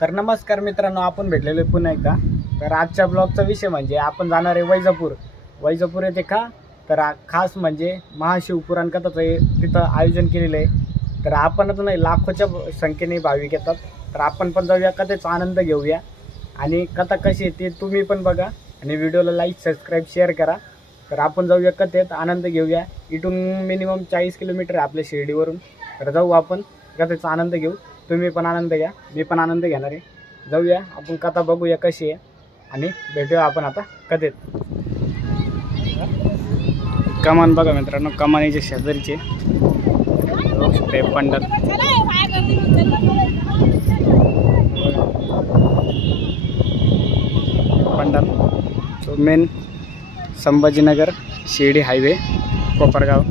तर नमस्कार मित्रांनो, आपण भेटलेलो आहे पुन्हा एकदा. तर आजच्या ब्लॉगचा विषय म्हणजे आपण जाणार आहे वैजापूर येथे का तर खास म्हणजे महाशिवपुराण कथाचं तिथं आयोजन केलेलं आहे. तर आपणच नाही लाखोच्या संख्येने भाविक येतात. तर आपण पण जाऊया, कथेचा आनंद घेऊया आणि कथा कशी आहे ते तुम्ही पण बघा आणि व्हिडिओला लाईक सबस्क्राईब शेअर करा. तर आपण जाऊया, कथेत आनंद घेऊया. इथून मिनिमम 40 किलोमीटर आहे आपल्या शिर्डीवरून. तर जाऊ, आपण कथेचा आनंद घेऊ. तुम्ही पण आनंद घ्या, मी पण आनंद घेणार आहे. जाऊया, आपण कथा बघूया कशी आहे आणि भेटूया आपण आता कथेत. कमान बघा मित्रांनो, कमानीचे शेजारीचे ते पंडित तो मेन संभाजीनगर शिर्डी हायवे कोपरगाव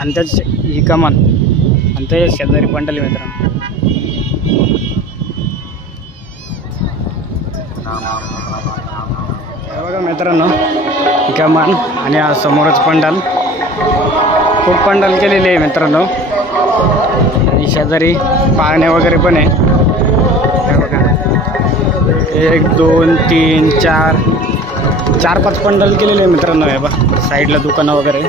आणि त्याच ही कमान आणि ते शेजारी पंडाली मित्रांनो. हे बघा मित्रांनो, ही कमान आणि हा समोरच पंडाल. खूप पंडाल केलेले आहे मित्रांनो. आणि शेजारी पाळणे वगैरे पण आहे. हे बघा, 1 2 3 4 4-5 पंडाल केलेले आहे मित्रांनो. हे बघा साईडला दुकानं वगैरे.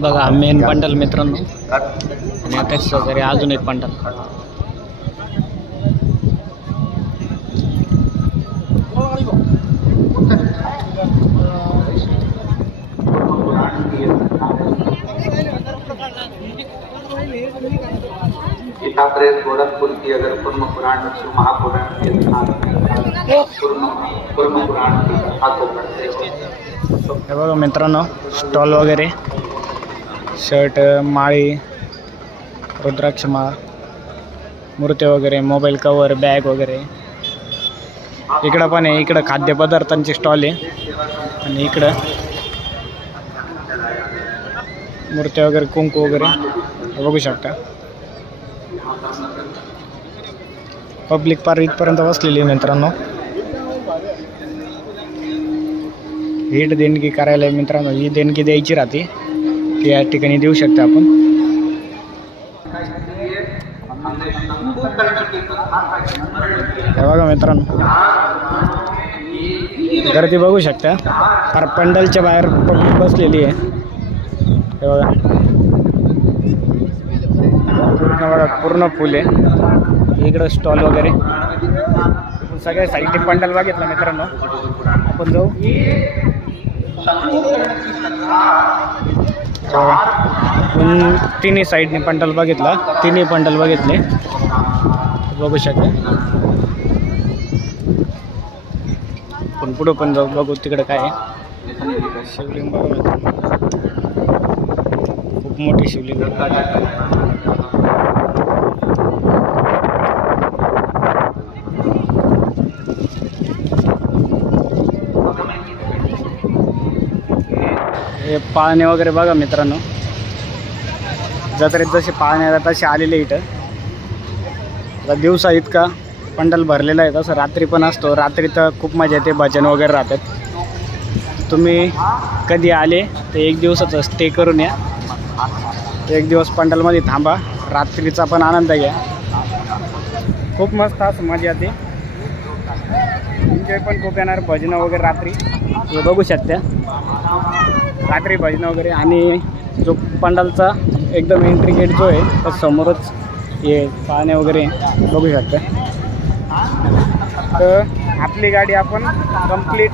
बघा मेन पंडाल मित्रांनो आणि त्याच शेजारी अजून एक पंडाल. गोरखपुर की अगर पूर्ण पुराण महापुराण पूर्ण पुराण हे बघा मित्रांनो, स्टॉल वगैरे, शर्ट, माळी, रुद्राक्ष माळ, मूर्ती वगैरे, मोबाईल कवर, बॅग वगैरे. इकडं पण आहे, इकडं खाद्यपदार्थांचे स्टॉल आहे आणि इकडं मूर्त्या वगैरे, कुंकू वगैरे बघू शकता. पब्लिक पार इथपर्यंत बसलेली आहे मित्रांनो. भेट देणगी करायला मित्रांनो, ही देणगी द्यायची राहते ती या ठिकाणी देऊ शकता आपण. हे बघा मित्रांनो, गर्दी बघू शकता. फार पंडालच्या बाहेर पब्लिक बसलेली आहे. हे बघा पूर्ण फुल आहे. इकडं स्टॉल वगैरे, सगळ्या साईडने पंडाल बघितलं मित्रांनो. आपण जाऊ. तिन्ही साईडने पंडाल बघितला, तिन्ही पंडाल बघितले बघू शकता. पण पुढं पण जाऊ, बघू तिकडं काय आहे. शिवलिंग बघा मित्रांनो, खूप मोठी शिवलिंग. हे पाळणे वगैरे बघा मित्रांनो, जत्रेत जसे पाळणे येतात तसे आलेले इथं. आता दिवसा इतका पंडाल भरलेला आहे, तसं रात्री पण असतो. रात्री तर खूप मजा येते, भजन वगैरे राहतात. तुम्ही कधी आले तर 1 दिवसाचं स्टे करून या. 1 दिवस पंडालमध्ये थांबा, रात्रीचा पण आनंद घ्या. खूप मस्त असं मजा येते, एन्जॉय पण खूप येणार. भजनं वगैरे रात्री हे बघू शकता, रात्री भजनं वगैरे. आणि जो पंडालचा एकदम एंट्री गेट जो आहे तर समोरच हे पाळणे वगैरे बघू शकता. तर आपली गाडी आपण कंप्लीट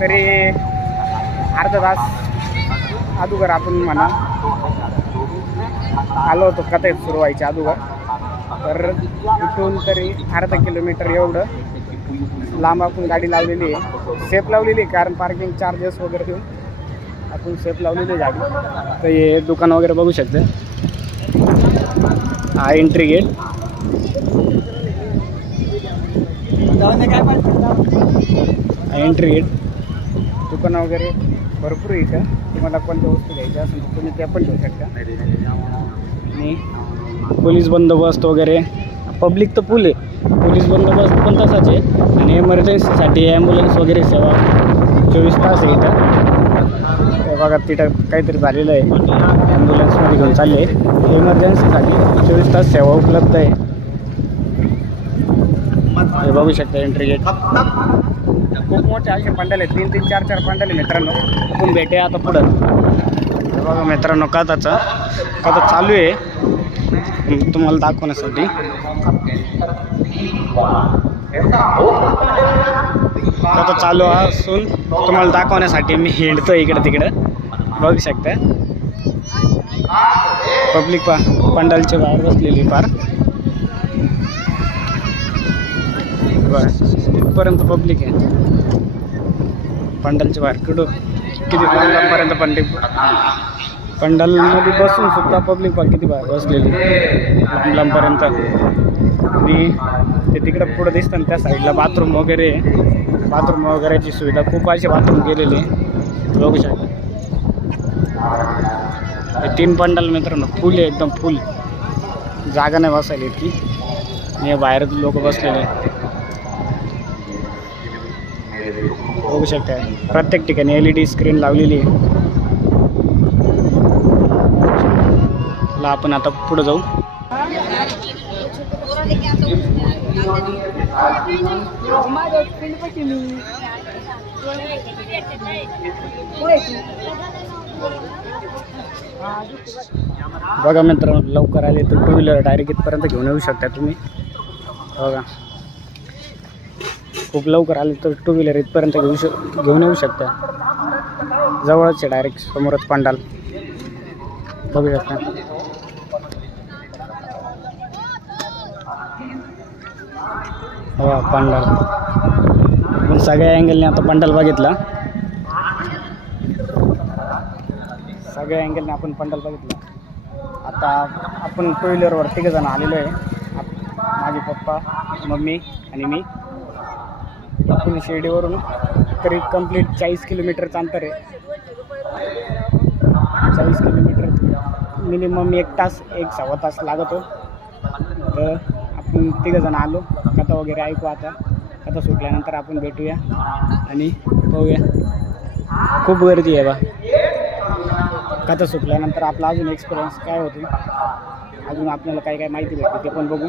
तरी अर्धा तास अगोदर आपण म्हणा आलो होतो कथेत सुरू व्हायच्या अगोदर. तर इथून तरी अर्धा किलोमीटर एवढं लांब आपण गाडी लावलेली आहे. सेफ लावलेली आहे, कारण पार्किंग चार्जेस वगैरे देऊन आपण सेफ लावलेली गाडी. तर हे दुकान वगैरे बघू शकते. हा एंट्री गेट. एंट्री गेट दुकानं वगैरे भरपूर आहे इथं. तुम्हाला कोणत्या वस्तू घ्यायच्या असेल तर तुम्ही त्या पण घेऊ शकता. आणि पोलीस बंदोबस्त वगैरे, पब्लिक तर फुल आहे, पोलीस बंदोबस्त पण तसाच आहे. आणि इमर्जन्सीसाठी ॲम्ब्युलन्स वगैरे सेवा 24 तास आहे इथं. ते बघा तिथं काहीतरी झालेलं आहे, ॲम्ब्युलन्समध्ये घेऊन चालले. इमर्जन्सीसाठी 24 तास सेवा उपलब्ध आहे. हे बघू शकता एंट्री गेट. खूप मोठे असे पंडाल आहेत, 3-3, 4-4 पंडाल आहे मित्रांनो. आपण भेटूया आता पुढं. हे बघा मित्रांनो, कथा चालू आहे तुम्हाला दाखवण्यासाठी. कथा चालू असून तुम्हाला दाखवण्यासाठी मी हिंडतो इकडं तिकडं. बघू शकता पब्लिक पंडालच्या बाहेर बसलेली फार. तिथपर्यंत पब्लिक आहे पंडालच्या बाहेर. किती पंडालपर्यंत पंडालमध्ये बसून सुद्धा पब्लिक किती बाहेर बसलेली लांबपर्यंत. आणि ते तिकडं पुढं दिसतं ना त्या साईडला बाथरूम वगैरेची सुविधा, खूप असे बाथरूम गेलेले बघू शकता. हे 3 पंडाल मित्रांनो फुल आहे, एकदम फुल. जागा नाही बसायला इतकी. आणि बाहेर लोक बसलेले आहेत बघू शकता. प्रत्येक ठिकाणी LED स्क्रीन लावलेली आहे. चला आपण आता पुढे जाऊ. बघा मित्रांनो, लवकर आले तर 2 व्हीलर डायरेक्ट इथपर्यंत घेऊन येऊ शकता तुम्ही. बघा खूप लवकर आले तर 2 व्हीलर इथपर्यंत घेऊन येऊ शकता. जवळच आहे, डायरेक्ट समोरच पंडाल बघू शकता. पंडाल आपण सगळ्या अँगलने आता पंडाल बघितला. आता आपण 2 व्हीलरवर 3 जण आलेलो आहे. माझे पप्पा, मम्मी आणि मी. आपण शिर्डीवरून तरी कंप्लीट 40 किलोमीटरचं अंतर आहे. 40 किलोमीटर मिनिमम 1 तास 1-1.25 तास लागतो. तर आपण 3 जण आलो. कथा वगैरे ऐकू. आता कथा सुटल्यानंतर आपण भेटूया आणि पाहूया. खूप गर्दी आहे बा. कथा सुटल्यानंतर आपला अजून एक्सपिरियन्स काय होतो, अजून आपल्याला काय काय माहिती भेटते ते पण बघू.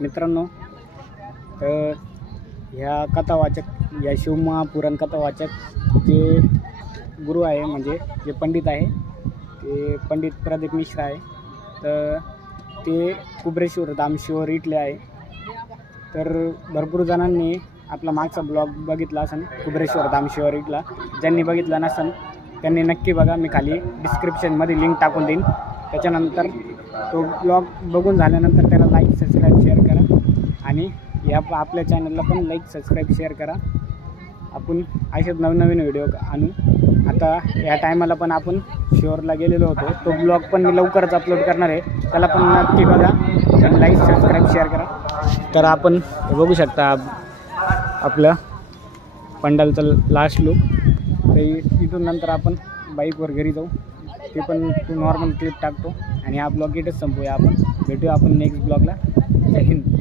मित्रांनो, तर ह्या कथावाचक या शिवमहापुराण कथावाचक जे गुरु आहे म्हणजे जे पंडित आहे ते पंडित प्रदीप मिश्रा आहे. तर ते कुबरेश्वर धामशिवर इथले आहे. तर भरपूर जणांनी आपला मागचा ब्लॉग बघितला असेल कुबरेश्वर धामशिवर इथला. ज्यांनी बघितला नसेल त्यांनी नक्की बघा, मी खाली डिस्क्रिप्शनमध्ये लिंक टाकून देईन. त्याच्यानंतर तो ब्लॉग बघून झाल्यानंतर त्याला लाईक सबस्क्राईब शेअर करा आणि या आपल्या चॅनलला पण लाईक सबस्क्राईब शेअर करा. आपण असेच नवीन व्हिडिओ आणू. आता या टायमाला पण आपण शिवरला गेलेलो होतो, तो ब्लॉग पण मी लवकरच अपलोड करणार आहे. त्याला पण नक्की बघा आणि लाईक सबस्क्राईब शेअर करा. तर आपण बघू शकता आपलं पंडालचं लास्ट लुक. तर इथून नंतर आपण बाईकवर घरी जाऊ, ते पण तू नॉर्मल क्लिप टाकतो आणि हा ब्लॉग इथंच संपूया. आपण भेटूया आपण नेक्स्ट ब्लॉगला. जय हिंद.